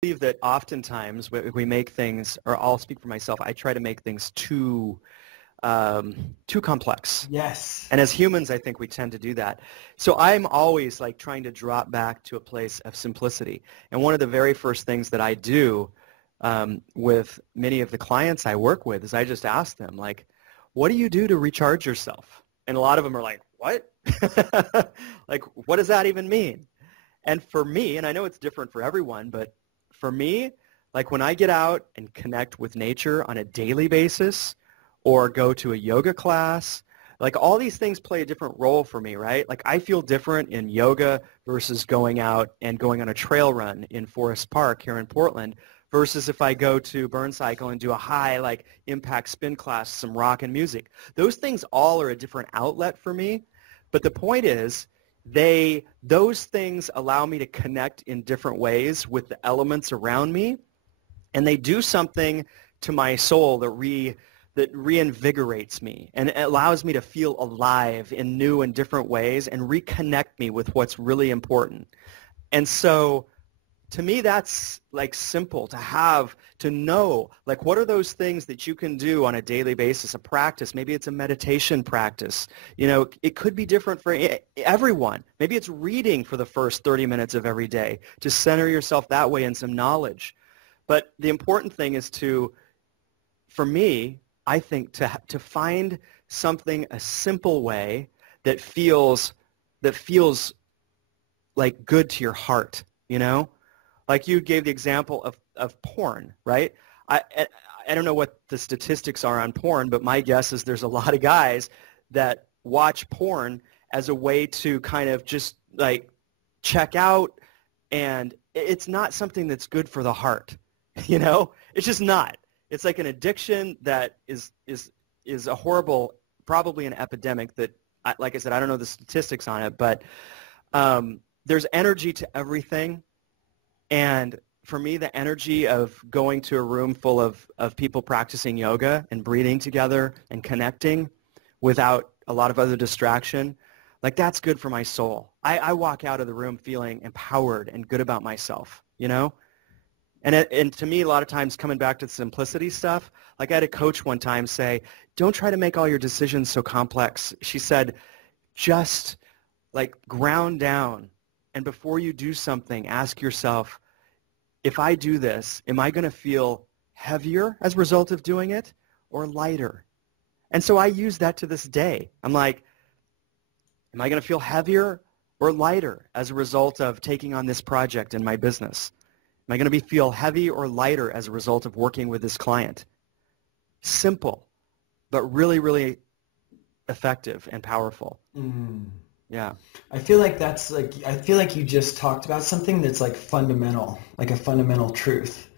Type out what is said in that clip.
believe that oftentimes we make things, or I'll speak for myself, I try to make things too complex. Yes. And as humans, I think we tend to do that. So I'm always like trying to drop back to a place of simplicity. And one of the very first things that I do with many of the clients I work with is I just ask them, like, what do you do to recharge yourself? And a lot of them are like, what? Like, what does that even mean? And for me, and I know it's different for everyone, but for me, like when I get out and connect with nature on a daily basis or go to a yoga class, like all these things play a different role for me, right? Like I feel different in yoga versus going out and going on a trail run in Forest Park here in Portland versus if I go to Burn Cycle and do a high like impact spin class, some rock and music. Those things all are a different outlet for me. But the point is, those things allow me to connect in different ways with the elements around me, and they do something to my soul that reinvigorates me and it allows me to feel alive in new and different ways and reconnect me with what's really important. And so to me, that's like simple to know, like what are those things that you can do on a daily basis, a practice. Maybe it's a meditation practice. You know, it could be different for everyone. Maybe it's reading for the first 30 minutes of every day to center yourself that way in some knowledge. But the important thing is for me, I think to find something, a simple way that feels like good to your heart, you know? Like you gave the example of porn, right? I don't know what the statistics are on porn, but my guess is there's a lot of guys that watch porn as a way to kind of just like check out, and it's not something that's good for the heart, you know? It's just not. It's like an addiction that is a horrible, probably an epidemic that, like I said, I don't know the statistics on it, but there's energy to everything. And for me, the energy of going to a room full of people practicing yoga and breathing together and connecting without a lot of other distraction, like that's good for my soul. I walk out of the room feeling empowered and good about myself, you know? And to me, a lot of times coming back to the simplicity stuff, like I had a coach one time say, don't try to make all your decisions so complex. She said, just like ground down. And before you do something, ask yourself, if I do this, am I going to feel heavier as a result of doing it or lighter? And so I use that to this day. I'm like, am I going to feel heavier or lighter as a result of taking on this project in my business? Am I going to feel heavy or lighter as a result of working with this client? Simple, but really, really effective and powerful. Mm. Yeah. I feel like you just talked about something that's like fundamental, like a fundamental truth.